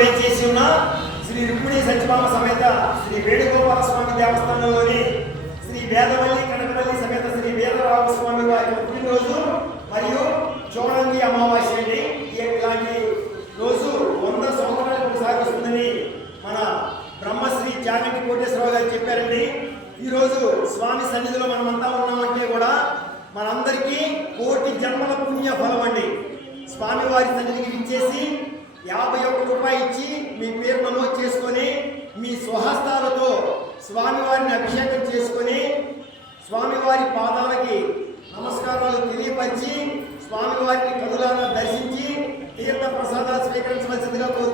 వేచేసి ఉన్న శ్రీ రుక్మిణి సత్యభామ సమేత శ్రీ వేణుగోపాల స్వామి దేవస్థానంలోని శ్రీ వేదవల్లి కనకవల్లి సమేత శ్రీ వీరరామ స్వామి వారి పుట్టినరోజు మరియు చౌడంగి అమావాస్య అండి. ఇలాంటి రోజు 100 సంవత్సరాలకు ఒకసారి వస్తుందని మన బ్రహ్మశ్రీ జాగంటి కోటేశ్వరరావు గారు చెప్పారండి. ఈరోజు స్వామి సన్నిధిలో మనమంతా ఉన్నామంటే కూడా మనందరికీ కోటి జన్మల పుణ్య ఫలం అండి. స్వామివారి సన్నిధికి ఇచ్చేసి 51 రూపాయలు ఇచ్చి మీ పేరు నమోదు చేసుకొని మీ స్వహస్తాలతో స్వామివారిని అభిషేకం చేసుకొని స్వామివారి పాదాలకి నమస్కారాలు తెలియపరిచి స్వామివారిని కదులారా దర్శించి తీర్థ ప్రసాదాలు స్వీకరించవలసిందిగా కోరుతున్నాను.